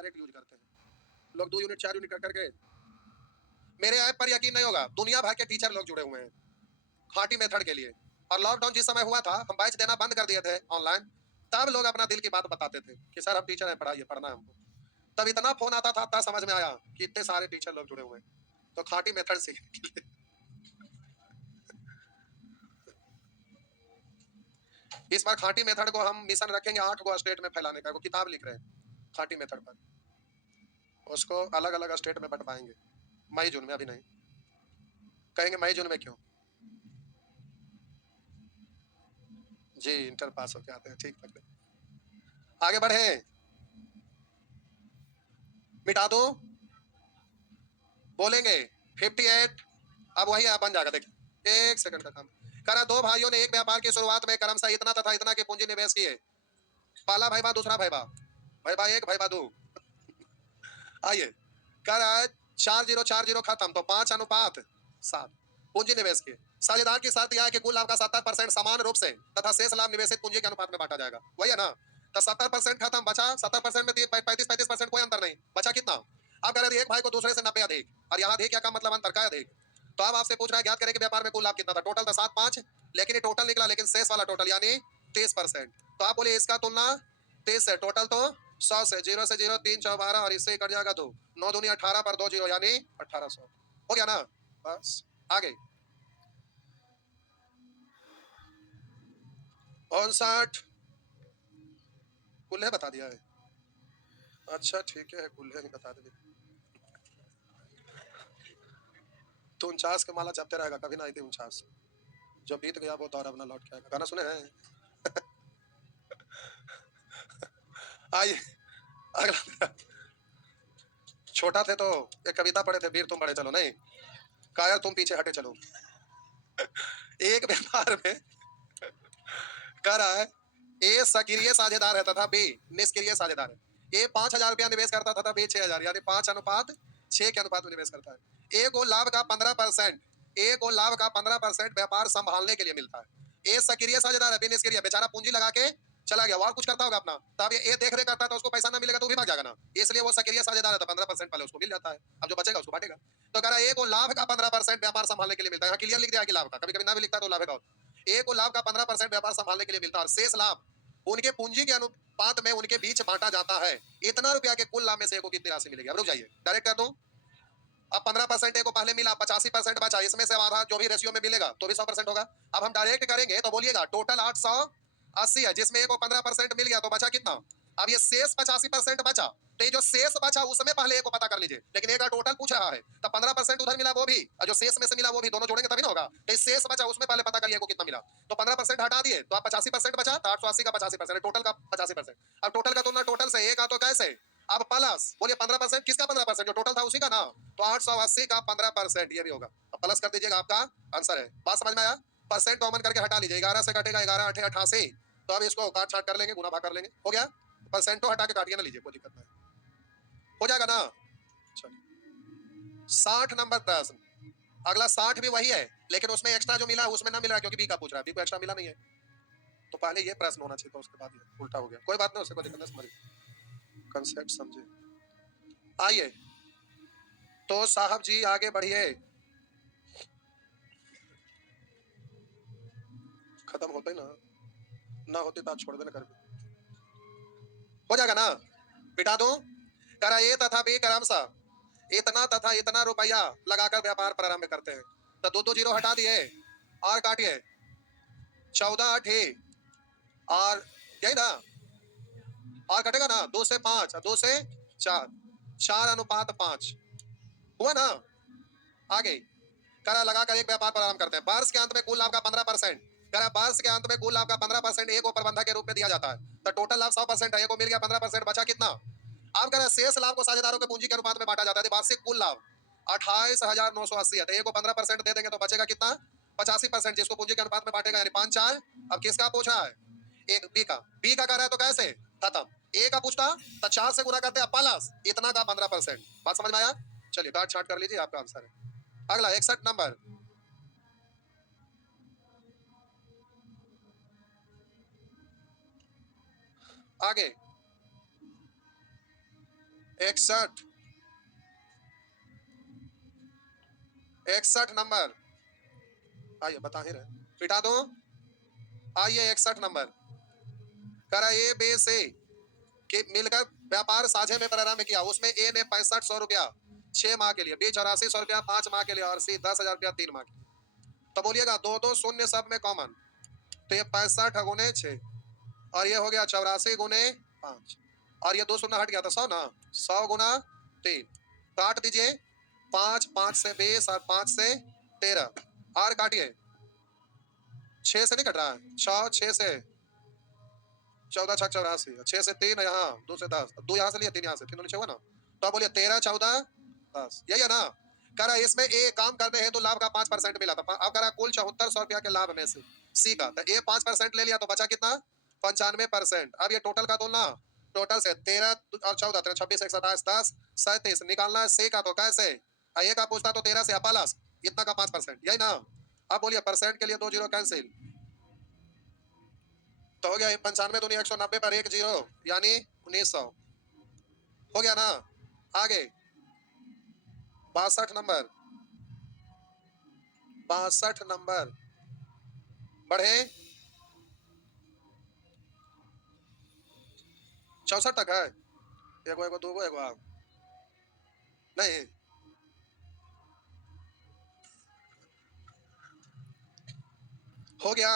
Direct use करते हैं लोग। 2 यूनिट 4 यूनिट कर करके। मेरे ऐप पर यकीन नहीं होगा, दुनिया भर के टीचर लोग जुड़े हुए हैं खाटी मेथड के लिए। और लॉकडाउन जिस समय हुआ था, हम बैच देना बंद कर दिए थे ऑनलाइन, तब लोग अपना दिल की बात बताते थे कि सर हम टीचर हैं, पढ़ाइए, पढ़ना है हमको। तब इतना फोन आता था, तब समझ में आया कि इतने सारे टीचर लोग जुड़े हुए हैं, तो खाटी मेथड सीखने के लिए। इस बार खाटी मेथड को हम मिशन रखेंगे 8 को स्टेट में फैलाने का। किताब लिख रहे हैं खाटी मेथड पर, उसको अलग अलग स्टेट में बंटवाएंगे मई जून में। अभी नहीं कहेंगे मई जून में क्यों जी, इंटर पास होके आते हैं, ठीक पकड़े। आगे बढ़े, मिटा दो, बोलेंगे 58। अब वही आप बन जाएगा, देखिए 1 सेकंड का काम। करा दो भाइयों ने एक व्यापार की शुरुआत में क्रमशः इतना तथा इतना के पूंजी निवेश किए। पहला भाईबा, दूसरा भाईबा, भाईबा 1 भाईबा 2। आइए, कर 4040 खत्म, तो 5:7 पूंजी निवेश किए। साझेदार की शर्त यह है कि कुल लाभ का 70% समान रूप से तथा शेष लाभ निवेशित पूंजी के अनुपात में बांटा जाएगा। वही है ना, तो 70% खत्म, बचा 70% में 35-35% कोई अंतर नहीं बचा। कितना? अब कह रहे एक भाई को दूसरे से 90 अधिक, और यहाँ अधिक क्या का मतलब अंतर का अधिक। तो अब आपसे पूछ रहा है ज्ञात करें कि व्यापार में कुल लाभ कितना था। टोटल था 7-5, लेकिन ये टोटल निकला, लेकिन शेष वाला टोटल यानी 30%। तो आप बोले इसका तुलना 30 से, टोटल तो 100 से, 0 से 0 3 4 12, और इससे कट जाएगा 2, 9 दूनी 18 पर 2 0 यानी 1800 हो गया ना। बस आगे 59 कुल्हे बता दिया है। अच्छा ठीक है, कुल्हे नहीं बता देंगे तो 49 का माला जपते रहेगा, कभी ना आई थी 49। जो बीत गया वो दौर अपना लौट के आएगा। गाना सुने हैं? आइए अगला। छोटा थे तो एक कविता पढ़े थे, वीर तुम बड़े चलो, नहीं कायर तुम पीछे हटे चलो। एक व्यापार में कह रहा है ए सक्रिय साझेदार है तथा बी निष्क्रिय साझेदार है। ए 5,000 रुपया निवेश करता था तथा बी 6,000, यानी 5:6 के अनुपात में निवेश करता है। ए को लाभ का 15%, ए को लाभ का 15% व्यापार संभालने के लिए मिलता है। ए सक्रिय साझेदार है, बी निष्क्रिय, बेचारा पूंजी लगा के चला गया, और कुछ करता होगा अपना, तब ये देख रेख करता है तो उसको पैसा ना मिलेगा तो भी भाग जाएगा ना, इसलिए वो सक्रिय साझेदार है, तो 15% पहले उसको मिल जाता है, अब जो बचेगा उसको बांटेगा। तो कह रहा है ए को लाभ का 15% व्यापार संभालने के लिए मिलता है। क्लियर लिख दिया कि लाभ का, कभी कभी ना भी लिखता तो लाभ का। ए को लाभ का 15% व्यापार संभालने के लिए मिलता है, और शेष लाभ उनके पूंजी के अनुपात में उनके बीच बांटा जाता है। इतना रुपया के कुल लाभ में से ए को कितनी राशि मिलेगी? अब रुक जाइए, डायरेक्ट कर दूं। अब 15% ए को पहले मिला, 85% बचा, इसमें से आधा जो भी रेशियो में मिलेगा तो भी 100% होगा। अब हम डायरेक्ट करेंगे तो बोलिएगा टोटल 880 है, जिसमें ए को 15% मिल गया, तो बचा कितना? अब ये शेष 85% बचा, तो ये जो शेष बचा उसमें पहले ए को पता कर लीजिए, लेकिन ए का टोटल पूछ रहा है, तो 15% उधर मिला वो भी, और जो शेष में से मिला वो भी, दोनों जोड़ेंगे तभी ना होगा। तो शेष बचा उसमें पहले पता करिए को कितना मिला, तो 15% हटा दिए तो आप 85% बचा, तो 880 का 85%, टोटल का 85%। अब टोटल का तुलना टोटल से, ए का तो कैसे, अब प्लस बोलिए 15%, किसका 15%? जो टोटल था उसी का ना, तो 880 का 15% ये भी होगा। अब प्लस कर दीजिएगा, आपका आंसर है। बात समझ में आया? परसेंट कॉमन करके हटा लीजिए, 11 से कटेगा 11 8 88, तो अब इसको काट छाट कर लेंगे, गुना भाग कर लेंगे, हो गया। परसेंट तो हटा के काटिए ना लीजिए, कोई दिक्कत नहीं, हो जाएगा ना। चलिए 60 नंबर प्रश्न, अगला 60 भी वही है, लेकिन उसमें एक्स्ट्रा जो मिला उसमें ना मिला, क्योंकि बी का पूछ रहा है, बी को एक्स्ट्रा मिला नहीं है, तो पहले ये प्रश्न होना चाहिए, तो उसके बाद ये उल्टा हो गया। कोई बात नहीं, उससे कोई दिक्कत नहीं, समझिए कंसेप्ट समझिए। आइए तो साहब जी आगे बढ़िए, खत्म होते ना, ना होते तो आज छोड़ देना, कर हो जाएगा ना, बिटा दूं। करा ए तथा बी क्रमशः इतना तथा इतना रुपया लगाकर व्यापार प्रारंभ करते हैं, तो 2 2 जीरो हटा दिए और काटिए, 14 8 और यही ना, और कटेगा ना, 2 से 5 और 2 से 4, 4:5 हुआ ना। आगे करा लगाकर एक व्यापार प्रारंभ करते हैं, वर्ष के अंत में कुल लाभ का 15%, करा वर्ष के अंत में कुल लाभ का 15% ए को प्रबंधक के रूप में दिया जाता है, तो टोटल लाभ 100% है, ए को मिल गया 15%, बचा कितना? अब करा शेष लाभ को साझेदारों के पूंजी के अनुपात में बांटा जाता है। वार्षिक कुल लाभ 28,980 है, तो ए को 15% दे देंगे तो बचेगा कितना? 85%, जिसको पूंजी के अनुपात में बांटेगा, यानी 5 4। अब किसका पूछ रहा है? एक बी का, बी का कह रहा है तो कैसे खत्म, ए का पूछता तो 4 से गुना करते हैं प्लस इतना का 15%। बात समझ में आया? चलिए काट छाट कर लीजिए, आपका आंसर है। अगला 61 नंबर, आगे 61 61 नंबर, आइए बता ही रहे, मिटा दो। आइए 61 नंबर, करा ए बी सी कि मिलकर व्यापार साझे में प्रारंभ किया। उसमें ए ने 6500 रुपया 6 माह के लिए, बी 8400 रुपया 5 माह के लिए और सी 10,000 रुपया 3 माह के लिए। तो बोलिएगा दो दो शून्य सब में कॉमन, तो ये 65 गुने 6 और ये हो गया 84 गुने 5 और ये 2 शून्य हट गया तो 100 ना, 100 गुना 3 काट दीजिए। 5 5 से 20 और 5 से 13 और काटिए। 6 से नहीं कट रहा है, 6 से 14 छक 84, 6 से 3 यहाँ 2 से 10, 2 यहाँ से लिए 3 यहाँ से, 3 दूनी 6 हुआ ना। तो आप बोलिए 13 14 10, यही है ना। कह रहा इसमें ए काम करने हैं तो लाभ का 5% मिला था। अब कह रहा कुल 7400 रुपया के लाभ में से सी का, तो ए 5% ले लिया तो बचा कितना 95%। अब ये टोटल का तोलना, टोटल से 13 और 14 13 26 1 27 10 37 निकालना है सी का, तो कैसे ए का पूछता तो 13 से प्लस इतना का 5%, यही ना। अब बोलिए परसेंट के लिए 2 जीरो कैंसिल, तो हो गया 95 दूनी 190 पर 1 जीरो यानी 1900 हो गया ना। आगे 62 नंबर, 62 नंबर बढ़े 64 तक है। एगो एगो दूगो एगो आप नहीं, हो गया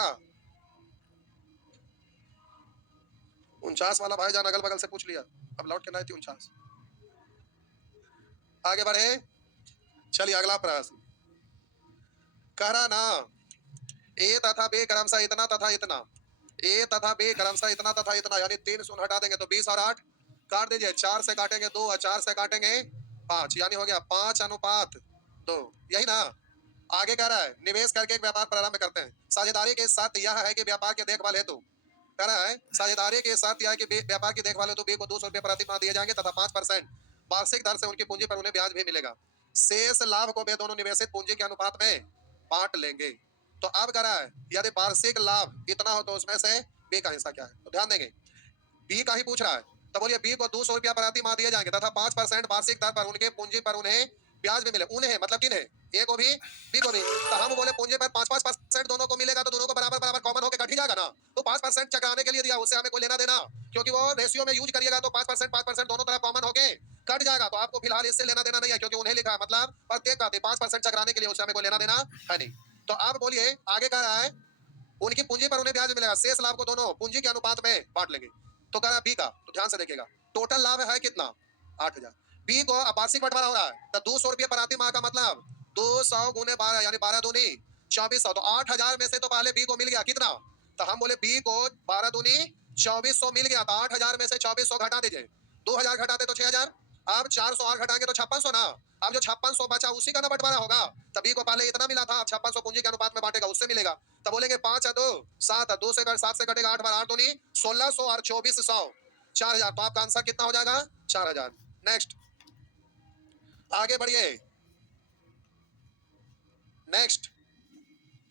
49 वाला भाईजान अगल बगल से पूछ लिया, अब लौट के नहीं थी 49। आगे बढ़े, चलिए अगला प्रश्न कह रहा ना ए तथा बी क्रमशः इतना तथा इतना, ए तथा बी क्रमशः इतना तथा इतना यानी 3 शून्य हटा देंगे तो 20 और 8 काट दीजिए। 4 से काटेंगे 2 और 4 से काटेंगे 5 यानी हो गया 5:2, यही ना। आगे कह रहा है निवेश करके एक व्यापार प्रारंभ करते हैं। साझेदारी के साथ यह है कि व्यापार के देखभाल हेतु, कह रहा है साझेदारी के साथ यह है कि व्यापार की देखभाल हेतु बी को 200 रुपये प्रति माह दिए जाएंगे तथा 5% वार्षिक दर से उनकी पूंजी पर उन्हें ब्याज भी मिलेगा। शेष लाभ को वे दोनों निवेशित पूंजी के अनुपात में बांट लेंगे। तो अब कह रहा है यदि वार्षिक लाभ इतना हो तो उसमें से बी का हिस्सा क्या है, तो ध्यान देंगे बी का ही पूछ रहा है। तो बोलिए बी को 200 रुपया प्रति माह दिए जाएंगे तथा 5% वार्षिक दर पर उनके पूंजी पर उन्हें ब्याज भी मिले। उन्हें मतलब किन्हें, ए को भी बी को भी। तो हम बोले पूंजी पर 5% दोनों को मिलेगा तो दोनों को बराबर बराबर कॉमन होकर कट ही जाएगा ना। तो 5% चक्राने के लिए दिया, उससे हमें कोई लेना देना, क्योंकि वो रेशियो में यूज करिएगा तो 5% दोनों तरफ कॉमन होके कट जाएगा। तो आपको फिलहाल इससे लेना देना नहीं है क्योंकि उन्हें लिखा है, मतलब प्रत्येक का 5% चक्राने के लिए उससे हमें कोई लेना देना है नहीं। तो अब बोलिए आगे कह रहा है उनकी पूंजी पर उन्हें ब्याज मिलेगा, शेष लाभ को दोनों पूंजी के अनुपात में बांट लेंगे। तो कह रहा बी का, तो ध्यान से देखिएगा टोटल लाभ है कितना 8000, बी को वार्षिक बंटवारा हो रहा है तो 200 रुपये प्रति माह का मतलब 200 गुने 12 यानी 12 दूनी 2400, तो 8000 में से तो पहले बी को मिल गया कितना, तो हम बोले बी को 12 दूनी 2400 मिल गया, तो 8000 में से 2400 घटा दीजिए, 2000 घटाते तो 6000, अब 400 और घटाएंगे तो 5600 ना। अब जो 5600 बचा उसी का ना बंटवारा होगा, तभी को पहले इतना मिला था, अब 5600 पूंजी के अनुपात में बांटेगा उससे मिलेगा। तो बोलेंगे 5 2 7, 2 से 7 से कटेगा 8 बार 8 दूनी 1600 और 2400 4000, तो आपका आंसर कितना हो जाएगा 4000। नेक्स्ट आगे बढ़िए, नेक्स्ट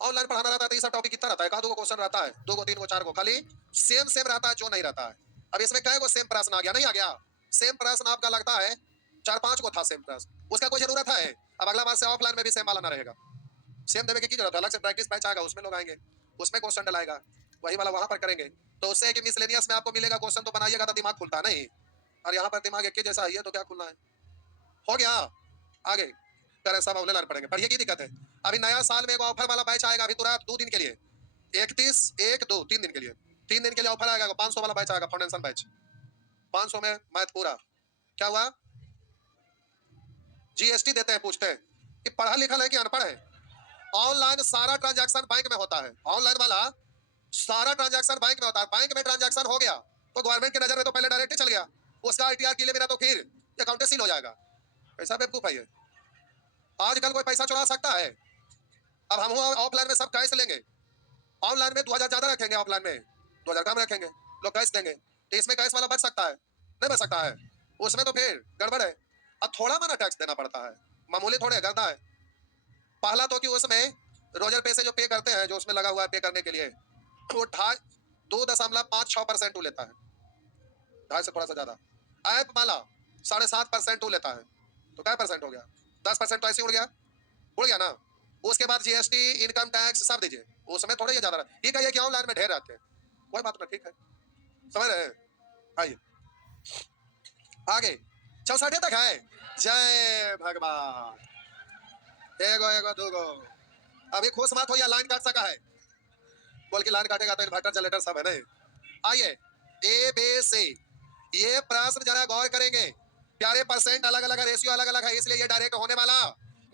ऑनलाइन पढ़ाना रहता है तो ये सब टॉपिक कितना रहता है, कहा 2 क्वेश्चन रहता है, 2 3 4 खाली सेम सेम रहता है, जो नहीं रहता है। अब इसमें क्या है सेम प्रश्न आ गया, नहीं आ गया सेम प्रश्न आपका लगता है 4 5 को था सेम प्रश्न, उसका कोई जरूरत है। अब अगला बार से ऑफलाइन में भी सेम वाला ना रहेगा, सेम देवे की जरूरत है, अलग से प्रैक्टिस बैच आएगा उसमें लोग आएंगे, उसमें क्वेश्चन डलाएगा, वही वाला वहां पर करेंगे। तो उससे कि मिसलेनियस में आपको मिलेगा क्वेश्चन तो बनाइएगा तो दिमाग खुलता नहीं, और यहाँ पर दिमाग एक जैसा ही है तो क्या खुलना है। हो गया आगे कर सब अवले लाने पड़ेंगे, पढ़िए की दिक्कत है। अभी नया साल में एक ऑफर वाला बैच आएगा अभी तुरंत 2 दिन के लिए, 31 1 2 3 दिन के लिए, 3 दिन के लिए ऑफर आएगा, 500 वाला बैच आएगा फाउंडेशन बैच, 500 में मैथ पूरा। क्या हुआ जीएसटी देते हैं, पूछते हैं कि पढ़ा लिखा है कि अनपढ़ है। ऑनलाइन सारा ट्रांजैक्शन बैंक में होता है, ऑनलाइन वाला सारा ट्रांजैक्शन बैंक में होता है। बैंक में ट्रांजैक्शन हो गया तो गवर्नमेंट की नजर में तो पहले डायरेक्ट ही चल गया, उसका आईटीआर के लिए बिना तो फिर अकाउंट सील हो जाएगा। पैसा बेवकूफ है ये, आजकल कोई पैसा चुरा सकता है। अब हम ऑफलाइन में सब कैश लेंगे, ऑनलाइन में 2000 ज्यादा रखेंगे, ऑफलाइन में 2000 कम रखेंगे, लोग कैश देंगे, तो इसमें कैश वाला बच सकता है, नहीं बच सकता है, उसमें तो फिर गड़बड़ है। अब थोड़ा माना टैक्स देना पड़ता है, मामूली थोड़े गर्दा है। पहला तो कि उसमें रोजर पे से जो पे करते हैं, जो उसमें लगा हुआ है पे करने के लिए, वो 2.56% लेता है, 2.5 से थोड़ा सा ज्यादा। ऐप वाला 7.5% तू लेता है, तो क्या परसेंट हो गया? 10% तो ऐसे उड़ गया ना। उसके बाद जीएसटी, इनकम टैक्स सब दीजिए, उसमें थोड़ा ये ज्यादा रहा। ठीक है, ये क्या ऑनलाइन में ढेर रहते हैं, कोई बात ना, ठीक है, समझ रहे हैं। आइए आगे, 64 तक है। जय भगवान। एगो एगो दूगो, अभी खुश मत हो, या लाइन काट सका है, बोल के लाइन काटेगा तो इन्वर्टर जनरेटर सब है नहीं। आइए, ए बी सी, ये प्रश्न जरा गौर करेंगे, प्यारे परसेंट अलग अलग है, रेशियो अलग अलग है, इसलिए ये डायरेक्ट होने वाला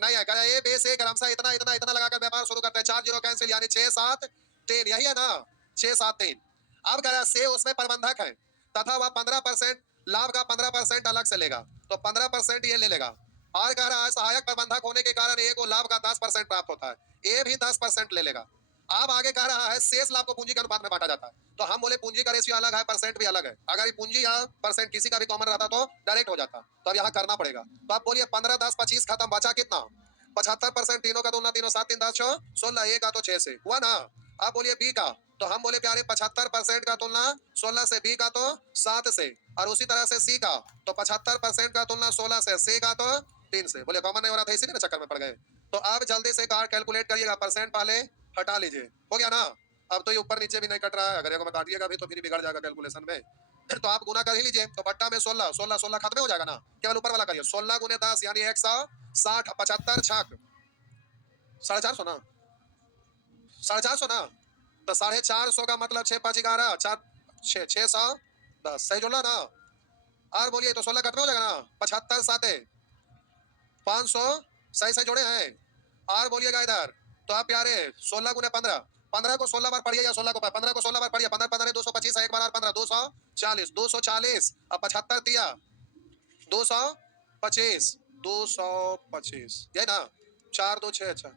नहीं है। कहा ए बी सी क्रमशः इतना इतना इतना लगाकर व्यापार शुरू करते हैं, 4 जीरो कैंसिल, यानी 6 7 3, यही है ना, 6 7 3। अब कह रहा से उसमें प्रबंधक है तथा वह 15% लाभ का 15% अलग से लेगा, तो 15% ये ले लेगा। और कह रहा है सहायक प्रबंधक होने के कारण ए को लाभ का 10% प्राप्त होता है, ए भी 10% ले लेगा। अब आगे कह रहा है शेष लाभ को पूंजी के अनुपात में बांटा जाता है, तो हम बोले पूंजी का रेशियो अलग है, परसेंट भी अलग है। अगर ये पूंजी या परसेंट किसी का भी कॉमन रहता तो डायरेक्ट हो जाता, तो अब यहाँ करना पड़ेगा। तो आप बोलिए 15 10 25 खत्म, बचा कितना? 75%। तीनों का तुलना, तीनों 7 3 10 6 16, ए का तो 6 से हुआ ना। आप बोलिए बी का, तो हम बोले प्यारे 75% का तुलना 16 से, बी का तो 7 से, और उसी तरह से सी का, तो 75% का तुलना 16 से, सी का तो 3 से। बोले कॉमन नहीं हो रहा था, इसीलिए चक्कर में पड़ गए। तो अब जल्दी से कार कैलकुलेट करिएगा, परसेंट पहले हटा लीजिए, हो गया ना। अब तो ये ऊपर नीचे भी नहीं कट रहा है, अगर मैं काटिएगा भी तो फिर बिगड़ जाएगा कैलकुलेशन में। तो आप गुना कर ही लीजिए, तो बट्टा में 16 16 16 खत्म हो जाएगा ना, केवल ऊपर वाला करिए, 16 गुने 10 यानी 160, 75 छक 450 ना, 450 ना, तो 450 का मतलब 6 5 11 4 6 610, सही जोड़ा ना। और बोलिए तो 16 खत्म हो जाएगा ना, 75 7 500, सही सही जोड़े हैं। और बोलिएगा इधर, तो आप प्यारे 16 गुने 15, 15 को 16 बार पढ़िए या 16 को 15 को 16 बार पढ़िए, 15 15 225, एक बार 15 240, 240, अब 75 दिया 225, 225 ये ना, 4 2 6, अच्छा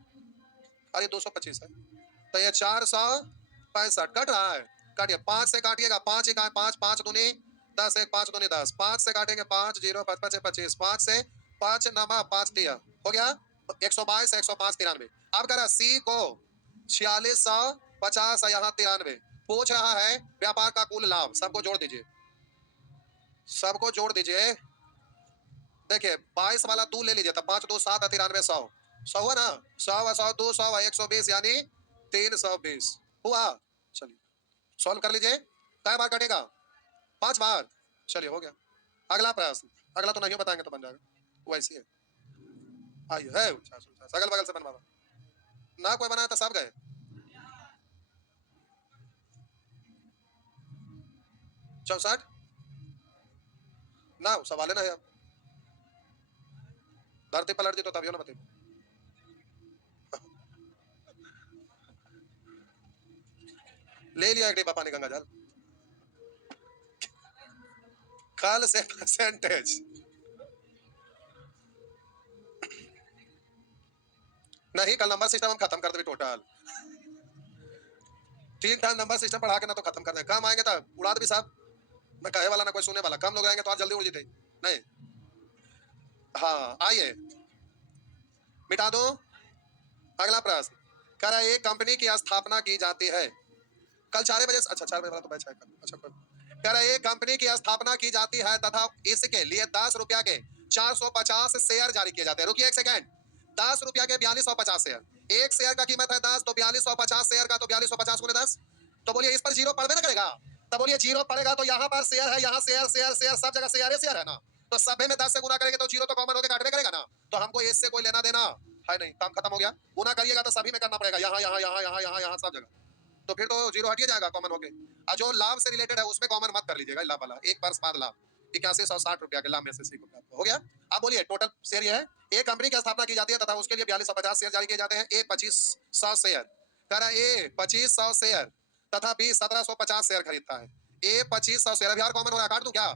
अरे 225 है, तो ये 465 कट रहा है। काटिए, 5 से काटिएगा, 5 एक 5 5 दूनी 10, एक 5 दूनी 10, 5 से काटेंगे 5 0 5 5 25, 5 से 5 नमा 5 दिया, हो गया 122, 105 93। अब करा सी को 4650, यहाँ 93 पूछ रहा है व्यापार का कुल लाभ, सबको जोड़ दीजिए, सबको जोड़ दीजिए। देखिए 22 वाला 2 ले लीजिए, तो 5 2 7 93 100, 100 हुआ ना, 100 100 200 120 यानी 320 हुआ। चलिए सॉल्व कर लीजिए, कै बार कटेगा? 5 बार। चलिए हो गया। अगला प्रश्न, अगला तो नहीं बताएंगे तो बन जाएगा, वैसी है। आइए है अगल बगल से बनवा ना, कोई बनाया तो सब गए। 64 ना, सवाल है ना, धरती पलट दी तो तभी ना बते। ले लिया एक डिब्बा पानी गंगा जल, कल से परसेंटेज नहीं, कल नंबर सिस्टम हम खत्म कर देंगे टोटल, 3 टाइम नंबर सिस्टम पढ़ा के ना तो खत्म कर दें, कम आएंगे तो उड़ा भी साहब, मैं कहे वाला ना कोई सुनने वाला, कम लोग आएंगे तो आज जल्दी उड़ जीते नहीं। हाँ आइए मिटा दो। अगला प्रश्न, कह रहा है एक कंपनी की स्थापना की जाती है, कल 4 बजे, अच्छा 4 बजे वाला तो बैच है कल, अच्छा कह रहा है एक कंपनी की स्थापना की जाती है तथा इसके लिए 10 रुपया के 450 शेयर जारी किए जाते हैं। रुकिए एक सेकंड, 10 रुपया के 4250 शेयर, एक शेयर का कीमत है 10, तो 4250 शेयर का तो 4250 गुने 10, तो बोलिए इस पर जीरो पड़वे ना करेगा, तो बोलिए जीरो पड़ेगा, तो यहाँ पर शेयर है, यहाँ शेयर शेयर शेयर सब जगह शेयर है ना, तो सभी में 10 से गुना करेंगे तो जीरो तो कॉमन होकर काटवे करेगा ना, तो हमको इससे कोई लेना देना है नहीं, काम खत्म हो गया। गुना करिएगा तो सभी में करना पड़ेगा, यहाँ यहाँ यहाँ यहाँ यहाँ यहाँ सब जगह, तो फिर तो जीरो हटिए जाएगा कॉमन होके। और जो लाभ से रिलेटेड है उसमें कॉमन मत कर लीजिएगा, लाभ वाला एक वर्ष बाद लाभ 8160 के लाभ में से सी को प्राप्त हो गया। अब बोलिए टोटल शेयर ये है, एक कंपनी की स्थापना की जाती है तथा उसके लिए 4250 शेयर जारी किए जाते हैं, ए 2500 शेयर, कह रहा है ए 2500 शेयर तथा बी 1750 शेयर खरीदता है, ए 2500 शेयर, अभी और कॉमन हो रहा है, काट दूं क्या?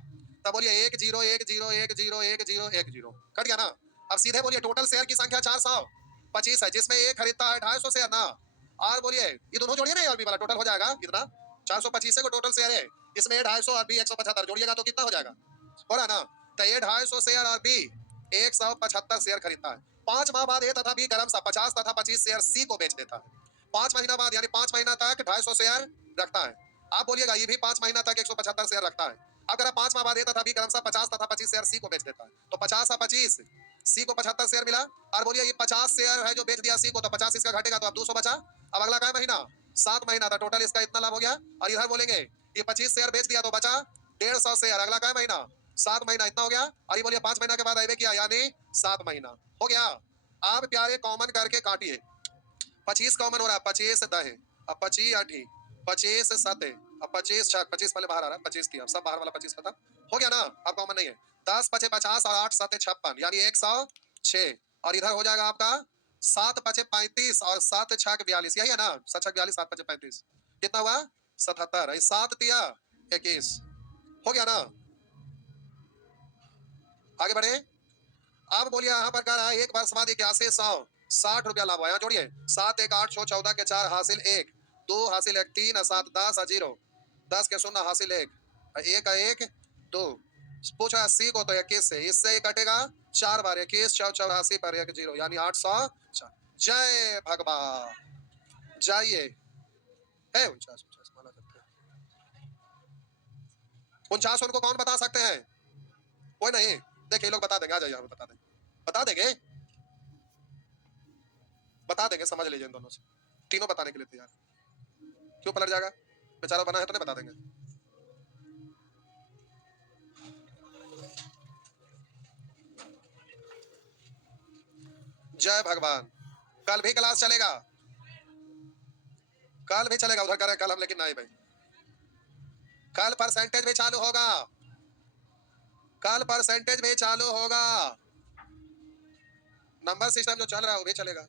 तब बोलिए 1 0 1 0 1 0 1 0 1 0, कट गया ना। अब सीधे बोलिए टोटल शेयर की संख्या 425 है, जिसमें ए खरीदता है 250 शेयर ना, और बोलिए ये दोनों जोड़िए ना, और बी वाला टोटल हो जाएगा कितना, 425 को टोटल शेयर है, इसमें 250 और बी 175 जोड़िएगा तो कितना हो जाएगा, हो रहा ना। तो ये 250 शेयर और बी 175 शेयर खरीदता है, 5 माह बाद ए तथा बी क्रमशः 50 तथा 25 शेयर सी को बेच देता है, 5 महीना बाद यानी 5 महीना तक 250 शेयर रखता है। आप बोलिएगा ये भी 5 महीना तक 175 शेयर रखता है, अगर 5वां बाद तथा बी क्रमशः 50 तथा 25 शेयर सी को बेच देता है तो 50 और 25 सी को 75 शेयर मिला। और बोलिए ये 50 शेयर है जो बेच दिया सी को, तो 50 इसका घटेगा तो अब 200 बचा। अब अगला क्या महीना? 7 महीना था, टोटल इसका इतना लाभ हो गया। और इधर बोलेंगे ये 25 शेयर बेच दिया तो बचा 150 शेयर, अगला क्या महीना? 7 महीना, इतना हो गया। और ये बोलिए 5 महीना के बाद आए किया, यानी 7 महीना हो गया। आप प्यारे कॉमन करके काटिए। 25 कॉमन हो रहा है, 25 10 अब 25 8 25 7 अब 25 6 25 पहले बाहर आ रहा है, 25 थी, अब सब बाहर वाला 25 खत्म हो गया ना। अब कॉमन नहीं है। 10 5 50 और 8 7 56 यानी 106। और इधर हो जाएगा आपका 7 5 35 और 7 6 42, यही है ना? 7 6 42 7 5 35 कितना हुआ? 77। 7 तिया 21 हो गया ना। आगे बढ़े। अब बोलिए यहाँ पर कह रहा है 1 वर्ष बाद 81 100 60 रुपया लाभ हुआ। यहाँ जोड़िए 7 1 8 6 14 के 4 हासिल 1 2 हासिल 1 3 7 10 0 10 के 0 हासिल 1 1 का 1 2 पूछा 80 को तो 21 से, इससे ही कटेगा 4 बार 21 84 पर 1 0 यानी 800। जय भगवान। जाइए है 49 माना करते हैं। 49 उनको कौन बता सकते हैं? कोई नहीं। देखिए लोग बता देंगे, आ जाइए यहाँ बता देंगे, बता देंगे, बता देंगे, समझ लीजिए इन दोनों से। तीनों बताने के लिए तैयार। क्यों पलट जाएगा? बेचारा बना है तो नहीं बता देंगे। जय भगवान। कल भी क्लास चलेगा, कल भी चलेगा। उधर करें कल हम, लेकिन नहीं भाई, कल परसेंटेज भी चालू होगा, कल परसेंटेज भी चालू होगा। नंबर सिस्टम जो चल रहा है वो भी चलेगा।